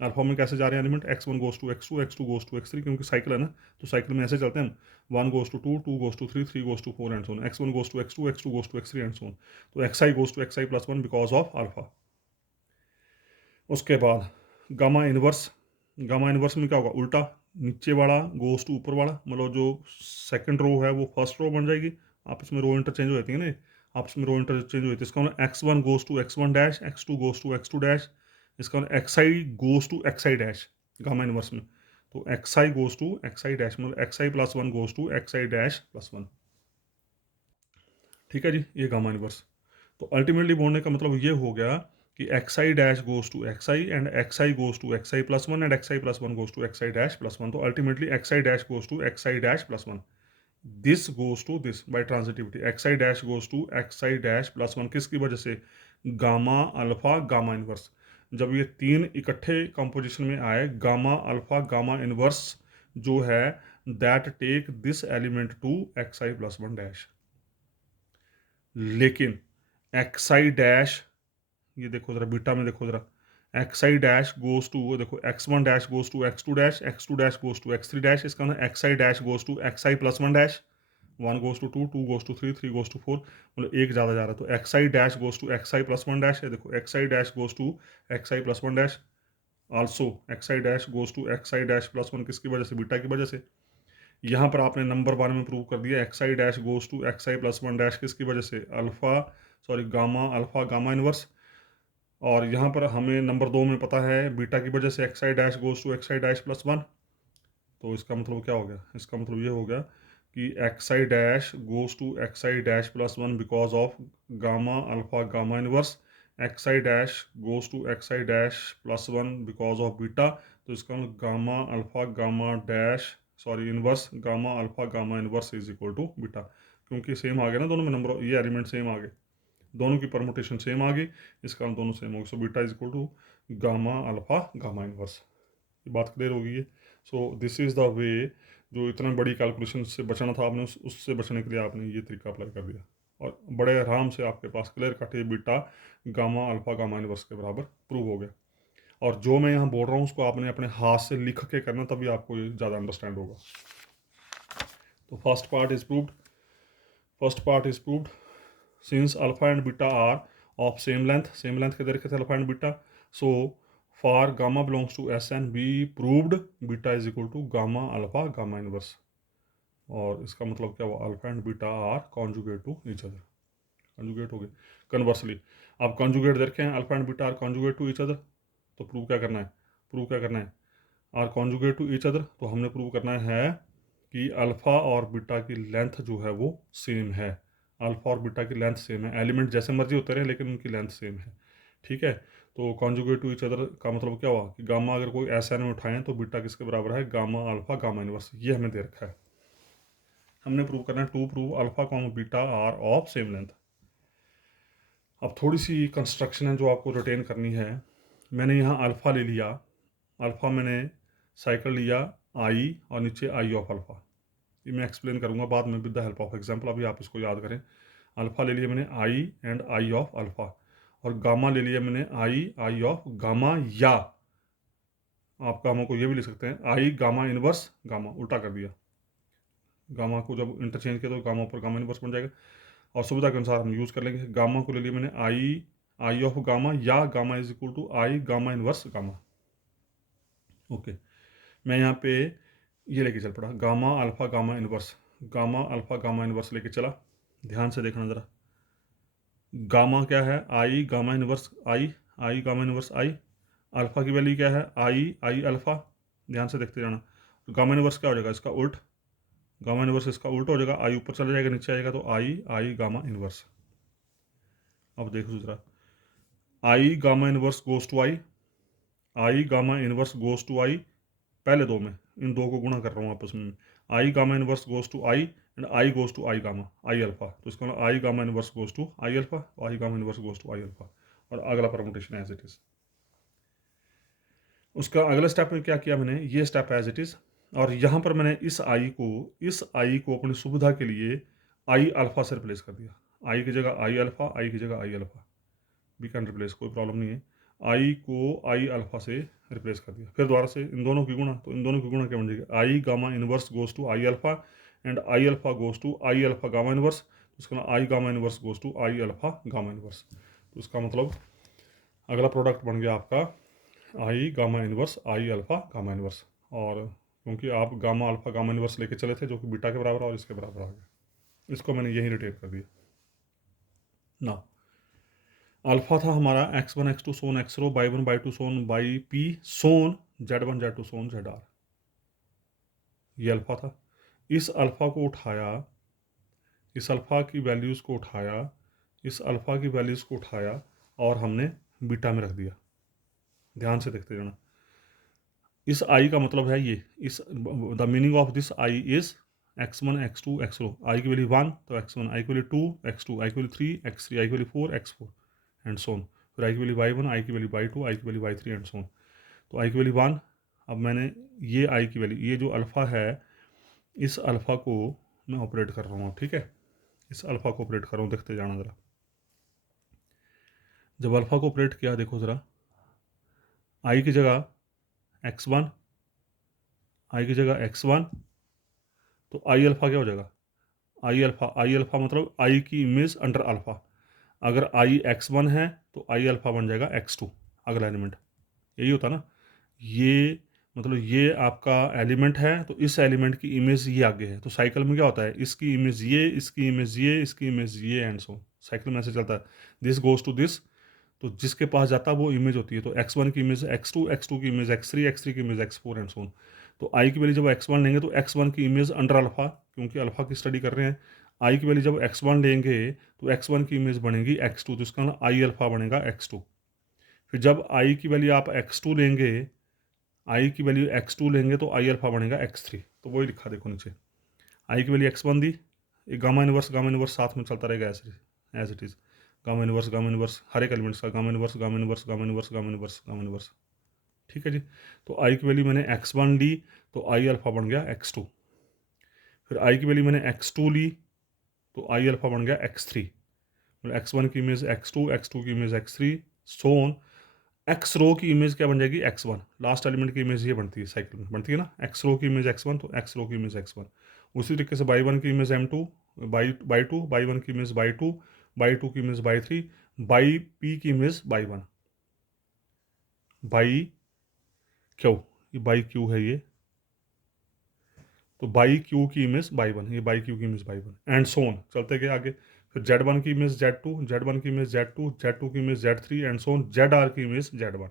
Alpha में कैसे जा रहे हैं element, x one goes to x two, x two goes to x three, क्योंकि साइकिल है ना, तो साइकिल में ऐसे चलते हैं हम, one goes to two, two goes to three, three goes to four and so on, x one goes to x two, x two goes to x three and so on. तो x i goes to x I plus one because of alpha. उसके बाद gamma inverse, gamma inverse में क्या होगा, उल्टा, नीचे वाला goes to ऊपर वाला, मतलब जो सेकंड रो है वो फर्स्ट रो बन जाएगी। आपस में रो इंटरचेंज हो जाती है ना, आपस में रो इंटरचेंज हो जाती है। इसका मतलब x one goes to x one dash, x two goes to x two dash, इसका मतलब x i goes to x I dash gamma inverse में। तो x i goes to x I dash, मतलब x I plus one goes to x I dash plus one. ठीक है जी, ये gamma inverse. तो ultimately बोलने का मतलब ये हो गया कि x I dash goes to x i and x i goes to x I plus one and x I plus one goes to x I dash plus one. तो ultimately x I dash goes to x I dash plus one, this goes to this by transitivity. X I dash goes to x I dash plus one, किसकी वजह से, gamma alpha gamma inverse. जब ये तीन इकट्ठे composition में आए, gamma alpha gamma inverse जो है, that take this element to x I plus one dash. लेकिन एक्स आई डैश, ये देखो जरा बीटा में देखो जरा, x I dash goes to, देखो x one dash goes to x two dash, x two dash goes to x three dash, इसका मतलब x I dash goes to x I plus one dash, one goes to two, two goes to three, three goes to four, मतलब एक ज़्यादा जा रहा है। तो x I dash goes to x I plus one dash है, देखो X I dash goes to x I plus one dash, also X I dash goes to x I dash plus one, किसकी वजह से, beta की वजह से। यहाँ पर आपने नंबर वन में प्रूव कर दिया, X I dash goes to x I plus one dash किसकी वजह से, alpha, sorry gamma alpha gamma inverse. और यहाँ पर हमें नंबर दो में पता है बीटा की वजह से X I dash goes to x I dash plus one. तो इसका मतलब क्या हो गया, इसका मतलब ये हो गया कि x I dash goes to x I dash plus one because of gamma alpha gamma inverse, X I dash goes to x I dash plus one because of beta. तो इसका मतलब gamma alpha gamma dash, sorry inverse gamma alpha gamma inverse is equal to beta, क्योंकि same आ गया ना दोनों में number, ये एलिमेंट सेम आ गए, दोनों की परमुटेशन सेम आ गई, इस कारण दोनों सेम हो गए। So beta is equal to gamma alpha gamma inverse. ये बात क्लियर हो गई है। So this is the way, जो इतना बड़ी कैलकुलेशन से बचाना था आपने, उससे बचने के लिए आपने ये तरीका अप्लाई कर दिया, और बड़े आराम से आपके पास क्लियर कट ये beta gamma alpha gamma inverse के बराबर प्रूव हो गया। और जो मैं यहाँ बोल रहा हूँ उसको आपने अपने हाथ से लिख के करना, तभी आपको ये ज़्यादा अंडरस्टैंड होगा। तो first part is proved, first part is proved, since alpha and beta are of same length के तरीके से alpha and beta, so for gamma belongs to Sn we proved beta is equal to gamma alpha gamma inverse। और इसका मतलब क्या हुआ, alpha and beta are conjugate to each other, conjugate हो गए। कन्वर्सली आप कॉन्जुगेट देखें, alpha and beta are conjugate to each other, तो प्रूव क्या करना है, प्रूव क्या करना है, are conjugate to each other. तो हमने प्रूव करना है कि अल्फ़ा और बीटा की लेंथ जो है वो सेम है, अल्फ़ा और बीटा की लेंथ सेम है, एलिमेंट जैसे मर्जी होते रहे लेकिन उनकी लेंथ सेम है। ठीक है, तो कॉन्जुगेट टू ईच अदर का मतलब क्या हुआ कि गामा अगर कोई ऐसा में उठाएं तो बीटा किसके बराबर है, गामा अल्फ़ा गामा इनवर्स, ये हमें दे रखा है। हमने प्रूव करना है to prove alpha comma beta are of same length. अब थोड़ी सी कंस्ट्रक्शन है जो आपको रिटेन करनी है। मैंने यहाँ अल्फ़ा ले लिया, अल्फ़ा मैंने साइकिल लिया आई और नीचे आई ऑफ अल्फ़ा, ये मैं एक्सप्लेन करूँगा बाद में with the help of example, अभी आप इसको याद करें। अल्फ़ा ले लिया मैंने आई एंड आई ऑफ अल्फ़ा, और गामा ले लिया मैंने आई ऑफ गामा, या आप गामा को ये भी लिख सकते हैं आई गामा इनवर्स गामा, उल्टा कर दिया, गामा को जब इंटरचेंज किया तो गामा पर गामा इनवर्स बन जाएगा। और सुविधा के अनुसार हम यूज़ कर लेंगे, गामा को ले लिया मैंने आई ऑफ गामा, या gamma is equal to I gamma inverse gamma. Okay, मैं यहाँ पे ये लेके चल पड़ा, gamma alpha gamma inverse, gamma alpha gamma inverse लेके चला। ध्यान से देखना ज़रा, गामा क्या है, आई gamma inverse i, i gamma inverse i, alpha की वैल्यू क्या है, आई अल्फ़ा, ध्यान से देखते जाना। तो गामा इनवर्स क्या हो जाएगा, इसका उल्ट, गामा इनवर्स इसका उल्ट हो जाएगा, आई ऊपर चला जाएगा नीचे आएगा, तो आई गामा इनवर्स। अब देखो दूसरा, I gamma inverse goes to I gamma inverse goes to I, पहले दो में, इन दो को गुणा कर रहा हूँ आपस में, I gamma inverse goes to I and I goes to I gamma I alpha, तो इसका मतलब I gamma inverse goes to I alpha, तो I gamma inverse goes to I alpha, और अगला परमुटेशन एज इट इज। उसका अगला step में क्या किया मैंने, ये स्टेप एज इट इज, और यहाँ पर मैंने इस आई को अपनी सुविधा के लिए आई अल्फा से रिप्लेस कर दिया, आई की जगह आई अल्फा, आई की जगह I alpha, we can replace, कोई प्रॉब्लम नहीं है। आई को आई अल्फा से रिप्लेस कर दिया, फिर दोबारा से इन दोनों की गुणा, तो इन दोनों की गुणा क्या बन जाएगी, I gamma inverse goes to I alpha and I alpha goes to I alpha gamma inverse, तो इसका I gamma inverse goes to I alpha gamma inverse, तो इसका मतलब अगला प्रोडक्ट बन गया आपका I gamma inverse I alpha gamma inverse, और क्योंकि आप गामा अल्फा गामा इनवर्स लेके चले थे जो कि बीटा के बराबर और इसके बराबर आ गया, इसको मैंने यही रिटेन कर दिया ना। अल्फा था हमारा x1 x2 so on x R by one by two so on Y P so on z1 z2 so on z R, ये अल्फा था। इस अल्फा को उठाया, इस अल्फा की वैल्यूज़ को उठाया, इस अल्फा की वैल्यूज़ को उठाया और हमने बीटा में रख दिया, ध्यान से देखते जाना। इस आई का मतलब है ये, इस the meaning of this I is x1 x2 x रो, आई की वैल्यू 1 तो x1, आई की वैल्यू 2 x2, आई की वैल्यू 3 x3, आई की वैल्यू 4 x4 एंड सोन, फिर आई की वैल्यू y1, आई की वैल्यू y2, आई की वैल्यू y3 एंड सोन, तो आई की वैल्यू 1। अब मैंने ये आई की वैल्यू, ये जो अल्फ़ा है, इस अल्फ़ा को मैं ऑपरेट कर रहा हूँ, ठीक है, इस अल्फ़ा को ऑपरेट कर रहा हूँ, देखते जाना ज़रा। जब अल्फ़ा को ऑपरेट किया, देखो ज़रा, आई की जगह x1, आई की जगह x1, तो आई अल्फ़ा क्या हो जाएगा, आई अल्फ़ा मतलब आई की इमेज अंडर अल्फ़ा, अगर आई x1 है तो आई अल्फ़ा बन जाएगा x2, अगला एलिमेंट, यही होता ना, ये मतलब ये आपका एलिमेंट है तो इस एलिमेंट की इमेज ये आगे है, तो साइकिल में क्या होता है, इसकी इमेज ये, इसकी इमेज ये, इसकी इमेज ये एंड सो, साइकिल में ऐसे चलता है, दिस गोज टू दिस, तो जिसके पास जाता है वो इमेज होती है, तो x1 की इमेज x2, x2 की इमेज x3, x3 की इमेज x4 एंड सो, तो आई की वैल्यू जब x1 लेंगे तो x1 की इमेज अंडर अल्फा, क्योंकि अल्फा की स्टडी कर रहे हैं, आई की वैल्यू जब x1 लेंगे तो x1 की इमेज बनेगी x2, तो इसका आई अल्फा बनेगा x2, फिर जब आई की वैल्यू आप x2 लेंगे, आई की वैल्यू x2 लेंगे तो आई अल्फा बनेगा x3, तो वही लिखा देखो नीचे, आई की वैल्यू x1 दी, ये गामा इनवर्स साथ में चलता रहेगा as it is, gamma inverse हर एक एलिमेंट्स का gamma inverse gamma inverse gamma inverse gamma inverse gamma inverse, ठीक है जी। तो आई की वैल्यू मैंने x1 ली तो आई अल्फा बन गया x2, फिर आई की वैल्यू मैंने x2 ली तो आई अल्फा बन गया x3, मतलब x1 की इमेज x2, x2 की इमेज x3, सोन एक्स रो की इमेज क्या बन जाएगी x1, लास्ट एलिमेंट की इमेज ये बनती है, साइकिल में बनती है ना, एक्स रो की इमेज x1 तो एक्स रो की इमेज x1, उसी तरीके से बाई वन की image m2, y two, by one की image y two, by two की image y three, y p की image y one, y q, ये बाई क्यू है ये, तो बाई क्यू की इमेज बाई वन, ये बाई क्यू की image y one and so on, चलते गए आगे, फिर z1 की इमेज z2, z1 की इमेज z2, z2 की image z3 and so on, zr की इमेज z1,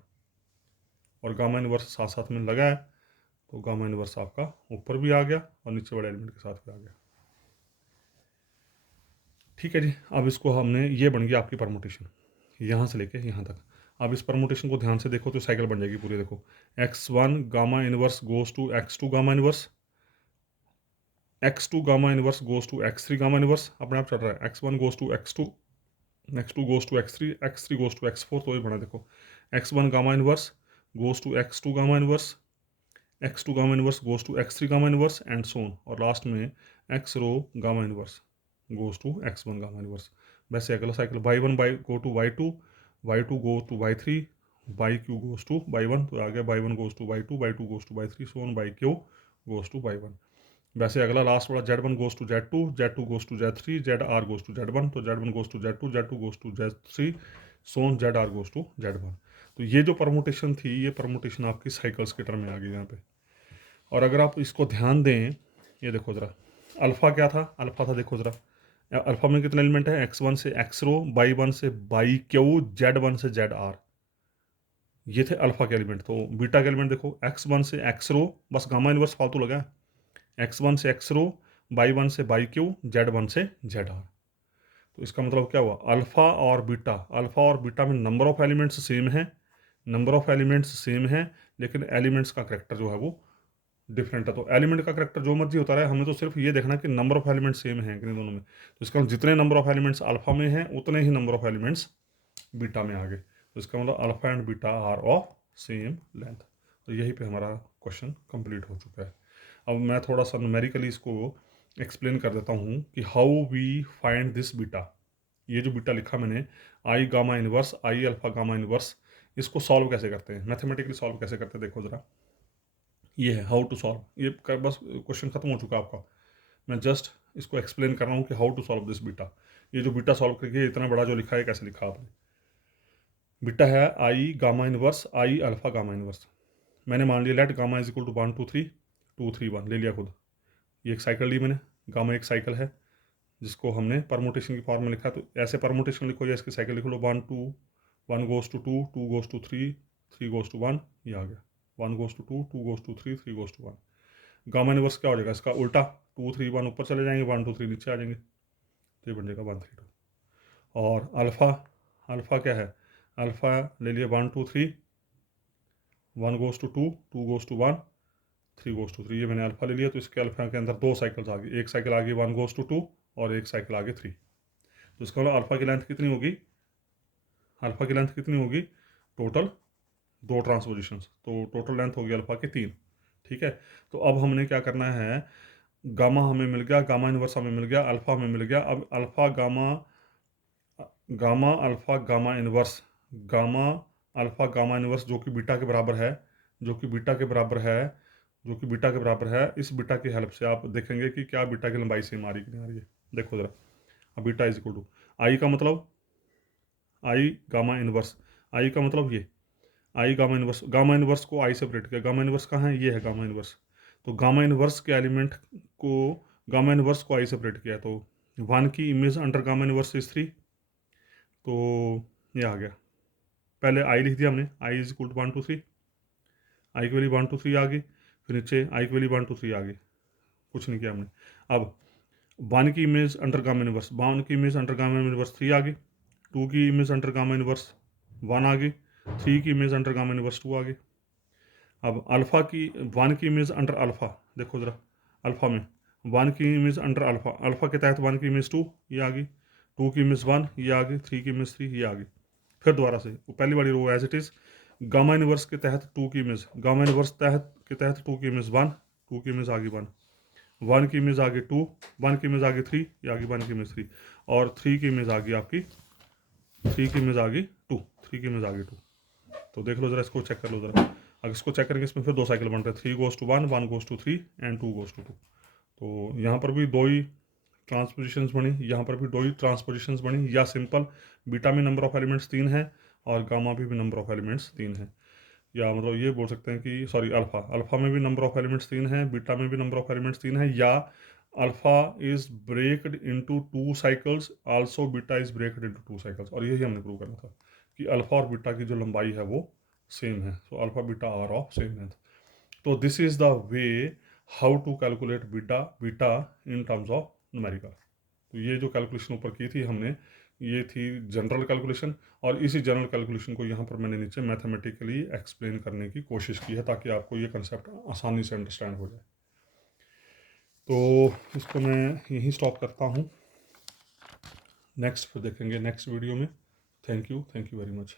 और गामा इनवर्स साथ साथ में लगा है, तो गामा इनवर्स आपका ऊपर भी आ गया और नीचे वाले एलिमेंट के साथ भी आ गया, ठीक है जी। अब इसको हमने, ये बन गया आपकी परमुटेशन यहाँ से लेके यहाँ तक। अब इस परमुटेशन को ध्यान से देखो तो साइकिल बन जाएगी पूरी, देखो x1 gamma inverse goes to x2 gamma inverse, x2 gamma inverse goes to x3 gamma inverse, अपने आप चल रहा है, x1 goes to x2, x2 goes to x3, x3 goes to x4, तो ये बना देखो x1 gamma inverse goes to x2 gamma inverse, x2 gamma inverse goes to x3 gamma inverse and so on, और लास्ट में x row gamma inverse goes to x1 gamma inverse. वैसे अगला cycle Y one Y go to by two, by two go to Y three, Y Q goes to by one, तो आ गया Y one goes to by two goes to Y three, so on by Q goes to by one. वैसे अगला last वाला z1 goes to z2, z2 goes to z3, zr goes to z1, तो z1 goes to z2, z2 goes to z3, so on zr goes to z1। तो ये जो permutation थी, ये permutation आपकी साइकिल्स के टर्म में आ गई यहाँ पे। और अगर आप इसको ध्यान दें, ये देखो ज़रा, अल्फ़ा क्या था, अल्फ़ा था देखो ज़रा, अल्फ़ा में कितने एलिमेंट है, x1 से x रो, बाई वन से बाई क्यू, z1 से zr, ये थे अल्फा के एलिमेंट। तो बीटा के एलिमेंट देखो, x1 से x रो, बस गामा इनवर्स फालतू लगा है, x1 से x रो, y1 से y क्यू, z1 से z आर। तो इसका मतलब क्या हुआ, अल्फा और बीटा में नंबर ऑफ एलिमेंट्स सेम है, लेकिन एलिमेंट्स का करेक्टर जो है वो डिफरेंट है। तो एलिमेंट का करेक्टर जो मर्जी होता रहे, हमें तो सिर्फ ये देखना कि नंबर ऑफ एलिमेंट सेम है कि नहीं दोनों में। तो इसका मतलब जितने नंबर ऑफ एलिमेंट्स अल्फा में हैं उतने ही नंबर ऑफ एलिमेंट्स बीटा में आ गए। तो इसका मतलब alpha and beta are of same length. तो यहीं पे हमारा क्वेश्चन कंप्लीट हो चुका है। अब मैं थोड़ा सा न्यूमेरिकली इसको एक्सप्लेन कर देता हूँ कि how we find this beta. ये जो बीटा लिखा मैंने, I gamma inverse, I alpha gamma inverse, इसको सॉल्व कैसे करते हैं, मैथमेटिकली सॉल्व कैसे करते हैं, देखो ज़रा। ये है हाउ टू सॉल्व, ये बस क्वेश्चन खत्म हो चुका आपका। मैं जस्ट इसको एक्सप्लेन कर रहा हूँ कि how to solve this beta. ये जो बीटा सॉल्व करके इतना बड़ा जो लिखा है, कैसे लिखा आपने। बीटा है आई gamma inverse, I alpha gamma inverse. मैंने मान लिया let gamma is equal to 1 2 3 2 3 1, ले लिया खुद। ये एक साइकिल ली मैंने, गामा एक साइकिल है जिसको हमने परमुटेशन की फॉर्म में लिखा। तो ऐसे परमुटेशन लिखो या इसकी साइकिल लिख लो, 1 2 1 goes to 2 2 goes to 3 3 goes to 1, ये आ गया। 1 goes to 2 2 goes to 3 3 goes to 1। Gamma inverse क्या हो जाएगा इसका उल्टा, 2 3 1 ऊपर चले जाएंगे, 1 2 3 नीचे आ जाएंगे, तो ये बन जाएगा 1 3 2। और अल्फा, अल्फा क्या है, अल्फा ले लिया 1 2 3, 1 goes to 2 2 goes to 1 3 goes to 3, ये मैंने अल्फा ले लिया। तो इसके अल्फा के अंदर दो साइकिल्स आ गई, एक साइकिल आ गई 1 गोज टू 2 और एक साइकिल आ गई 3। तो इसका मतलब अल्फा की लेंथ कितनी होगी, अल्फा की लेंथ कितनी होगी, टोटल दो ट्रांसपोजिशंस, तो टोटल लेंथ होगी अल्फा की 3। ठीक है। तो अब हमने क्या करना है, गामा हमें मिल गया, गामा इनवर्स हमें मिल गया, अल्फा हमें मिल गया। अब alpha gamma, gamma alpha gamma inverse, gamma alpha gamma inverse जो कि बीटा के बराबर है, जो कि बीटा के बराबर है, जो कि बीटा के बराबर है, इस बीटा की हेल्प से आप देखेंगे कि क्या बीटा की लंबाई सेम आ रही कि नहीं आ रही है। देखो ज़रा, अब बीटा इज इक्वल टू आई का मतलब, आई गामा इनवर्स, आई का मतलब ये, आई गामा इनवर्स को आई सेपरेट किया, गामा इनवर्स कहाँ है, ये है गामा इनवर्स। तो गामा इनवर्स के एलिमेंट को, गामा इनवर्स को आई सेपरेट किया, तो 1 की image under gamma inverse is 3, तो ये आ गया। पहले आई लिख दिया हमने, आई इज इक्वल टू 1 2 3, आई की वैल्यू 1 2 3 आ गई, फिर नीचे आई की वैल्यू 1 2 3 आ गई, कुछ नहीं किया हमने। अब 1 की इमेज अंडर गामा इनवर्स, 1 की इमेज अंडर गामा इनवर्स 3 आ गई, 2 की इमेज अंडर गामा इनवर्स 1 आ गई, 3 की इमेज अंडर गामा इनवर्स 2 आ गई। अब अल्फा की 1 की इमेज अंडर अल्फा, देखो ज़रा, अल्फा में 1 की इमेज अंडर अल्फा, अल्फा के तहत 1 की इमेज 2, ये आ गई, 2 की इमेज 1, ये आ गई, 3 की इमेज 3, ये आ गई। फिर दोबारा से वो पहली वाली row as it is, gamma inverse के तहत 2 की इमेज, गामा इनवर्स के तहत 2 की इमेज 1, 2 की इमेज आ गई 1, 1 की इमेज आ गई 2, 1 की इमेज आ गई 3, ये आ गई 1 की इमेज 3, और 3 की इमेज आ गई आपकी, 3 की इमेज आ गई 2, 3 की इमेज आ गई 2। तो देख लो ज़रा, इसको चेक कर लो ज़रा। अगर इसको चेक करेंगे, इसमें फिर दो साइकिल बन रहे हैं, 3 goes to 1, 1 goes to 3 and 2 goes to 2। तो यहाँ पर भी दो ही ट्रांसपोजिशंस बनी, यहाँ पर भी दो ही ट्रांसपोजिशंस बनी, या सिंपल बीटा में नंबर ऑफ एलिमेंट्स 3 है और गामा भी नंबर ऑफ एलिमेंट्स 3 है, या मतलब ये बोल सकते हैं कि सॉरी, अल्फा, अल्फा में भी नंबर ऑफ एलिमेंट्स 3 है, बीटा में भी नंबर ऑफ एलिमेंट्स 3 है, या alpha is breaked into 2 cycles, also beta is breaked into 2 cycles. और यही हमने प्रूव करना था कि अल्फा और बीटा की जो लंबाई है वो सेम है, so alpha beta are of same length. तो this is the way how to calculate beta beta in terms of numerical. तो ये जो कैलकुलेशन ऊपर की थी हमने, ये थी जनरल कैलकुलेशन, और इसी जनरल कैलकुलेशन को यहाँ पर मैंने नीचे मैथमेटिकली एक्सप्लेन करने की कोशिश की है ताकि आपको ये कंसेप्ट आसानी से अंडरस्टैंड हो जाए। तो इसको मैं यहीं स्टॉप करता हूँ, नेक्स्ट फिर देखेंगे नेक्स्ट वीडियो में। Thank you very much.